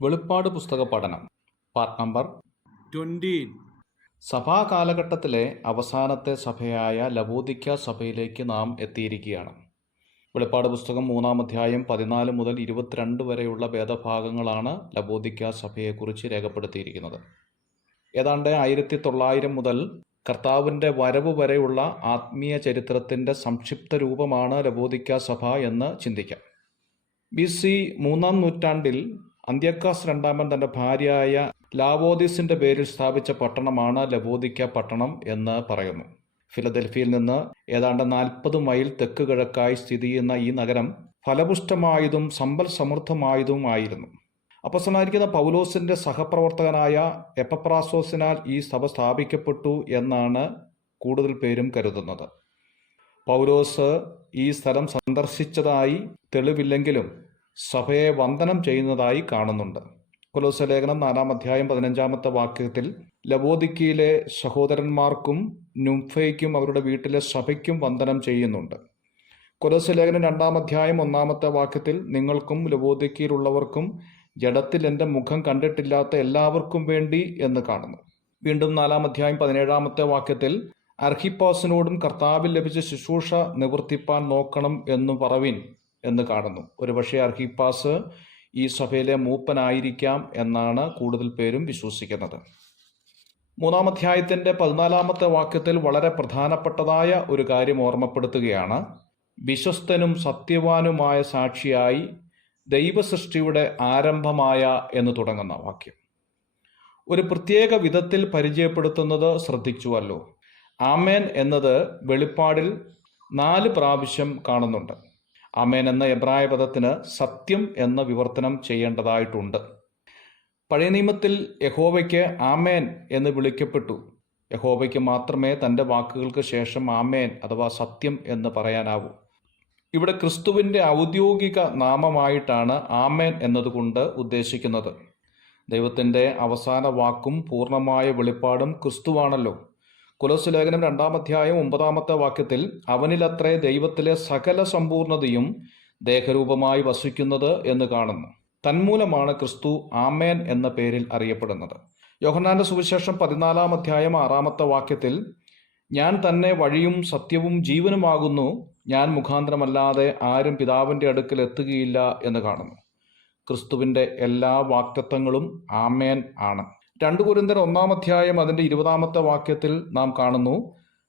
വെളിപ്പാട് പുസ്തക പഠനം പാർട്ട് നമ്പർ 20. സഭാ കാലഘട്ടത്തിലെ അവസാനത്തെ സഭയായ ലവോദിക്ക സഭയിലേക്ക് നാം എത്തിയിരിക്കുകയാണ്. വെളിപ്പാട് പുസ്തകം 3-ാം അധ്യായം 14 മുതൽ 22 വരെയുള്ള വേദഭാഗങ്ങളാണ് ലവോദിക്ക സഭയെക്കുറിച്ച് രേഖപ്പെടുത്തിയിരിക്കുന്നത്. ഏതാണ്ട് 1900 മുതൽ കർത്താവിൻ്റെ വരവ് വരെയുള്ള ആത്മീയ ചരിത്രത്തിൻ്റെ സംക്ഷിപ്ത രൂപമാണ് ലവോദിക്ക സഭ എന്ന് ചിന്തിക്കാം. BC 3-ാം നൂറ്റാണ്ടിൽ അന്ത്യോക്കസ് രണ്ടാമൻ തൻ്റെ ഭാര്യയായ ലാവോദിസിൻ്റെ പേരിൽ സ്ഥാപിച്ച പട്ടണമാണ് ലവോദിക്ക പട്ടണം എന്ന് പറയുന്നു. ഫിലദൽഫിയയിൽ നിന്ന് ഏതാണ്ട് 40 മൈൽ തെക്ക് കിഴക്കായി സ്ഥിതി ചെയ്യുന്ന ഈ നഗരം ഫലപുഷ്ടമായതും സമ്പൽ സമൃദ്ധമായതുമായിരുന്നു. അപ്പോസ്തലനായിരിക്കുന്ന പൗലോസിൻ്റെ സഹപ്രവർത്തകനായ എപ്പഫ്രാസോസിനാൽ ഈ സഭ സ്ഥാപിക്കപ്പെട്ടു എന്നാണ് കൂടുതൽ പേരും കരുതുന്നത്. പൗലോസ് ഈ സ്ഥലം സന്ദർശിച്ചതായി തെളിവില്ലെങ്കിലും സഭയെ വന്ദനം ചെയ്യുന്നതായി കാണുന്നുണ്ട്. കൊലോസ്യ ലേഖനം 4-ാം അധ്യായം 15-ാമത്തെ വാക്യത്തിൽ ലവോദിക്കയിലെ സഹോദരന്മാർക്കും നുംഫയ്ക്കും അവരുടെ വീട്ടിലെ സഭയ്ക്കും വന്ദനം ചെയ്യുന്നുണ്ട്. കൊലോസ്യ ലേഖനം 2-ാം അധ്യായം 1-ാമത്തെ വാക്യത്തിൽ നിങ്ങൾക്കും ലവോദിക്കയിലുള്ളവർക്കും ജഡത്തിൽ എൻ്റെ മുഖം കണ്ടിട്ടില്ലാത്ത എല്ലാവർക്കും വേണ്ടി എന്ന് കാണുന്നു. വീണ്ടും 4-ാം അധ്യായം 17-ാമത്തെ വാക്യത്തിൽ അർഹിപ്പാസിനോടും കർത്താവിൽ ലഭിച്ച ശുശ്രൂഷ നിവർത്തിപ്പാൻ നോക്കണം എന്നു പറവിൻ എന്ന് കാണുന്നു. ഒരുപക്ഷെ അർഹിപ്പാസ് ഈ സഭയിലെ മൂപ്പനായിരിക്കാം എന്നാണ് കൂടുതൽ പേരും വിശ്വസിക്കുന്നത്. 3-ാം അധ്യായത്തിൻ്റെ 14-ാമത്തെ വാക്യത്തിൽ വളരെ പ്രധാനപ്പെട്ടതായ ഒരു കാര്യം ഓർമ്മപ്പെടുത്തുകയാണ്. വിശ്വസ്തനും സത്യവാനുമായ സാക്ഷിയായി ദൈവസൃഷ്ടിയുടെ ആരംഭമായ എന്ന് തുടങ്ങുന്ന വാക്യം ഒരു പ്രത്യേക വിധത്തിൽ പരിചയപ്പെടുത്തുന്നത് ശ്രദ്ധിച്ചുവല്ലോ. ആമേൻ എന്നത് വെളിപ്പാടിൽ 4 പ്രാവശ്യം കാണുന്നുണ്ട്. ആമേൻ എന്ന എബ്രായ പദത്തിന് സത്യം എന്ന് വിവർത്തനം ചെയ്യേണ്ടതായിട്ടുണ്ട്. പഴയ നിയമത്തിൽ യഹോവയ്ക്ക് ആമേൻ എന്ന് വിളിക്കപ്പെട്ടു. യഹോവയ്ക്ക് മാത്രമേ തൻ്റെ വാക്കുകൾക്ക് ശേഷം ആമേൻ അഥവാ സത്യം എന്ന് പറയാനാവൂ. ഇവിടെ ക്രിസ്തുവിൻ്റെ ഔദ്യോഗിക നാമമായിട്ടാണ് ആമേൻ എന്നതുകൊണ്ട് ഉദ്ദേശിക്കുന്നത്. ദൈവത്തിൻ്റെ അവസാന വാക്കും പൂർണ്ണമായ വെളിപ്പാടും ക്രിസ്തുവാണല്ലോ. കൊലോസ്യ ലേഖനം 2-ാം അധ്യായം 9-ാമത്തെ വാക്യത്തിൽ അവനിലത്രേ ദൈവത്തിലെ സകല സമ്പൂർണതയും ദേഹരൂപമായി വസിക്കുന്നത് എന്ന് കാണുന്നു. തന്മൂലമാണ് ക്രിസ്തു ആമേൻ എന്ന പേരിൽ അറിയപ്പെടുന്നത്. യോഹന്നാന്റെ സുവിശേഷം 14-ാം അധ്യായം 6-ാമത്തെ വാക്യത്തിൽ ഞാൻ തന്നെ വഴിയും സത്യവും ജീവനുമാകുന്നു, ഞാൻ മുഖാന്തരമല്ലാതെ ആരും പിതാവിൻ്റെ അടുക്കൽ എത്തുകയില്ല എന്ന് കാണുന്നു. ക്രിസ്തുവിൻ്റെ എല്ലാ വാഗ്ദത്തങ്ങളും ആമേൻ ആണ്. 2 കൊരിന്ത്യർ 1-ാം അധ്യായം അതിൻ്റെ 20-ാമത്തെ വാക്യത്തിൽ നാം കാണുന്നു,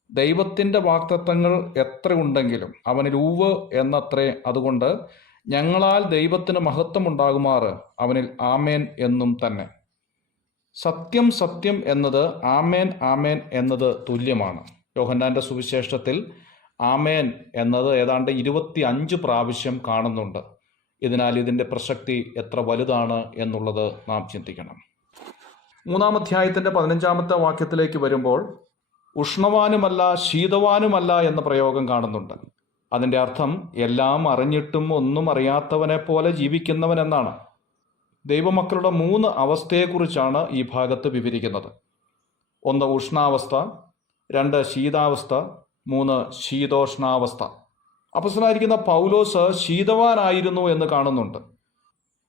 ദൈവത്തിൻ്റെ വാഗ്ദത്തങ്ങൾ എത്ര ഉണ്ടെങ്കിലും അവനിൽ ഉവ്വ് എന്നത്രേ, അതുകൊണ്ട് ഞങ്ങളാൽ ദൈവത്തിന് മഹത്വം ഉണ്ടാകുമാറ് അവനിൽ ആമേൻ എന്നും തന്നെ. സത്യം സത്യം എന്നത് ആമേൻ ആമേൻ എന്നത് തുല്യമാണ്. യോഹന്നാന്റെ സുവിശേഷത്തിൽ ആമേൻ എന്നത് ഏതാണ്ട് 25 പ്രാവശ്യം കാണുന്നുണ്ട്. ഇതിനാൽ ഇതിൻ്റെ പ്രസക്തി എത്ര വലുതാണ് എന്നുള്ളത് നാം ചിന്തിക്കണം. 3-ാം അധ്യായത്തിൻ്റെ 15-ാമത്തെ വാക്യത്തിലേക്ക് വരുമ്പോൾ ഉഷ്ണവാനുമല്ല ശീതവാനുമല്ല എന്ന പ്രയോഗം കാണുന്നുണ്ട്. അതിൻ്റെ അർത്ഥം എല്ലാം അറിഞ്ഞിട്ടും ഒന്നും അറിയാത്തവനെ പോലെ ജീവിക്കുന്നവൻ എന്നാണ്. ദൈവമക്കളുടെ 3 അവസ്ഥയെക്കുറിച്ചാണ് ഈ ഭാഗത്ത് വിവരിക്കുന്നത്. 1 ഉഷ്ണാവസ്ഥ, 2 ശീതാവസ്ഥ, 3 ശീതോഷ്ണാവസ്ഥ. അപ്പോസ്തലനായിരിക്കുന്ന പൗലോസ് ശീതവാനായിരുന്നു എന്ന് കാണുന്നുണ്ട്.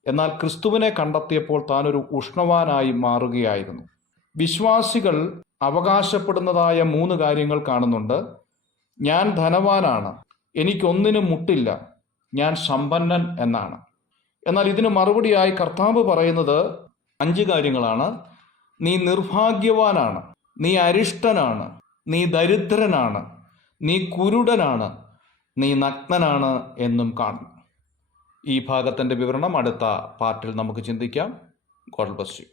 എന്നാൽ ക്രിസ്തുവിനെ കണ്ടെത്തിയപ്പോൾ താൻ ഒരു ഉഷ്ണവാനായി മാറുകയായിരുന്നു. വിശ്വാസികൾ അവകാശപ്പെടുന്നതായ 3 കാര്യങ്ങൾ കാണുന്നുണ്ട്. ഞാൻ ധനവാനാണ്, എനിക്കൊന്നിനും മുട്ടില്ല, ഞാൻ സമ്പന്നൻ എന്നാണ്. എന്നാൽ ഇതിന് മറുപടിയായി കർത്താവ് പറയുന്നത് 5 കാര്യങ്ങളാണ്. നീ നിർഭാഗ്യവാനാണ്, നീ അരിഷ്ടനാണ്, നീ ദരിദ്രനാണ്, നീ കുരുടനാണ്, നീ നഗ്നനാണ് എന്നും കാണുന്നു. ഈ ഭാഗത്തിൻ്റെ വിവരണം അടുത്ത പാർട്ടിൽ നമുക്ക് ചിന്തിക്കാം. God bless you.